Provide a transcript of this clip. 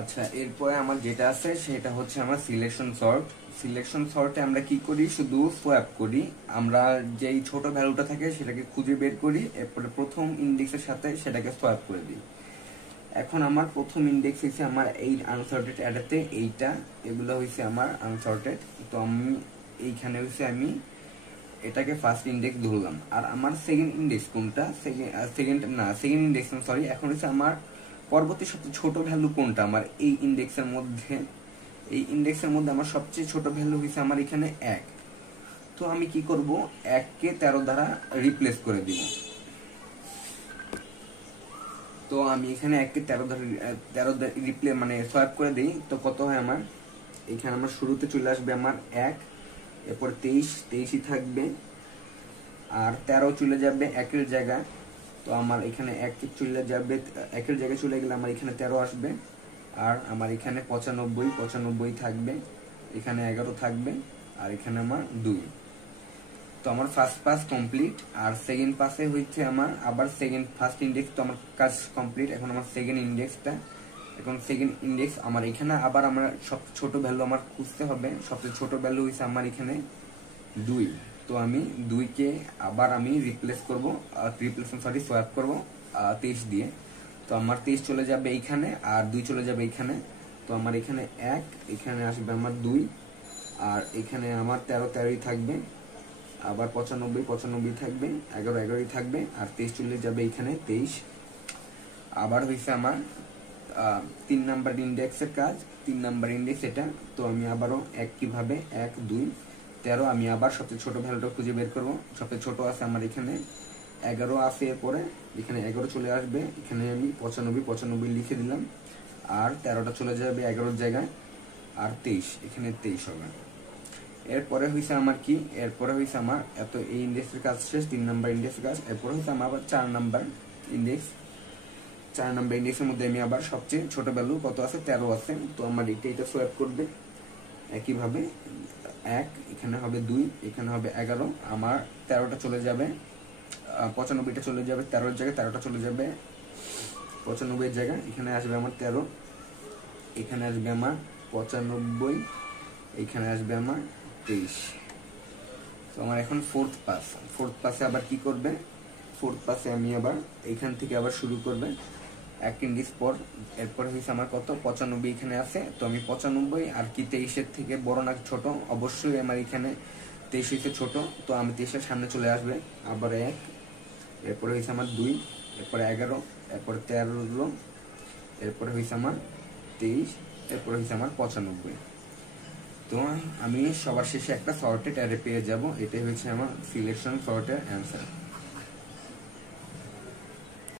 আচ্ছা, এরপরে আমার যেটা আছে সেটা হচ্ছে আমার সিলেকশন সর্ট। সিলেকশন সর্টে আমরা কি করি, শুধু সোয়াপ করি। আমরা যেই ছোট ভ্যালুটা থাকে সেটাকে খুঁজে বের করি, এরপরে প্রথম ইন্ডেক্সের সাথে সেটাকে সোয়াপ করে দিই। এখন আমার প্রথম ইন্ডেক্স হয়েছে আমার এই আনসর্টেড অ্যাডাতে এইটা, এগুলো হয়েছে আমার আনসর্টেড। তো আমি এইখানে হয়েছে আমি এটাকে ফার্স্ট ইন্ডেক্স ধরলাম। আর আমার সেকেন্ড ইন্ডেক্স কোনটা, সেকেন্ড ইন্ডেক্স সরি, এখন হচ্ছে আমার পরবর্তী সবচেয়ে ছোট ভ্যালু কোনটা আমার এই ইন্ডেক্সের মধ্যে। এই ইন্ডেক্সের মধ্যে আমার সবচেয়ে ছোট ভ্যালু হয়েছে আমার এখানে 1। তো আমি কি করব, 1 কে 13 দ্বারা রিপ্লেস করে দিব। তো আমি এখানে 1 কে 13 রিপ্লে মানে সোয়াপ করে দিই। তো কত হয় আমার, এখানে আমার শুরুতে চলে আসবে আমার 1, এরপর 23ই থাকবে, আর 13 চলে যাবে 1-এর জায়গায়। তো আমার এখানে 1 চলে যাবে, 1-এর জায়গায় চলে গেলে আমার এখানে 13 আসবে। আর আমার এখানে 95 থাকবে, এখানে 11 থাকবে, আর এখানে আমার 2। তো আমার ফার্স্ট পাস কমপ্লিট। আর সেকেন্ড পাসে হচ্ছে আমার আবার ফার্স্ট ইন্ডেক্স তো আমার কাজ কমপ্লিট। এখন আমার সেকেন্ড ইন্ডেক্সটা, এখন সেকেন্ড ইন্ডেক্স আমার এখানে আবার আমার সবচেয়ে ছোট ভ্যালু আমার খুঁজতে হবে। সবচেয়ে ছোট ভ্যালু হচ্ছে আমার এখানে 2। তো আমি 2 কে আবার আমি সোয়াপ করব 23 দিয়ে। তো আমার 23 চলে যাবে এইখানে, আর 2 চলে যাবে এইখানে। তো আমার এখানে 1, এখানে আসবে আমার 2, আর এখানে আমার 13 থাকবে, আবার 95 থাকবে, 11 থাকবে, আর 23 চলে যাবে এইখানে 23। আবার হয়েছে আমার 3 নাম্বার ইন্ডেক্সের কাজ, 3 নাম্বার ইন্ডেক্স এটা। তো আমি আবারও একইভাবে 1, 2, 13 আমি আবার সবচেয়ে ছোট ভ্যালুটা খুঁজে বের করবো। সবচেয়ে ছোট আছে আমার এখানে 11 আছে, এরপরে এখানে 11 চলে আসবে, এখানে আমি 95 লিখে দিলাম, আর 13টা চলে যাবে 11-এর জায়গায়, আর 23 এখানে 23 হবে। এরপরে হয়েছে আমার কি, এরপরে হয়েছে আমার এত এই ইন্ডেক্সের কাজ শেষ, 3 নাম্বার ইন্ডেক্সের কাজ। এরপরে হয়েছে আমার আবার 4 নাম্বার ইন্ডেক্স। 4 নাম্বার ইন্ডেক্সের মধ্যে আমি আবার সবচেয়ে ছোট ভ্যালু কত আছে, 13 আছে। তো আমার এটা সোয়াপ করবে একইভাবে, 1 এখানে হবে, 2 এখানে হবে, 11 আমার 13টা চলে যাবে, 95টা চলে যাবে 13-এর জায়গায়, 13টা চলে যাবে 95-এর জায়গায়, এখানে আসবে আমার 13, এখানে আসবে আমার 95, এখানে আসবে আমার 23। তো আমার এখন ফোর্থ পাসে আবার কি করবে, ফোর্থ পাসে আমি আবার এইখান থেকে আবার শুরু করবে 1 ইন্ডেক্স পর। এরপরে হয়েছে আমার কত, 95 এখানে আছে। তো আমি 95 আর কি 23-এর থেকে বড় না ছোট, অবশ্যই আমার এখানে 23 হয়েছে ছোট। তো আমি 23-এর সামনে চলে আসবে, আবার 1, এরপরে হয়েছে আমার 2, এরপরে 11, এরপরে 13, এরপরে হয়েছে আমার 23, এরপরে হয়েছে আমার 95। তো আমি সবার শেষে একটা সর্টেড অ্যারে পেয়ে যাব। এটাই হচ্ছে আমার সিলেকশন সর্টের অ্যান্সার।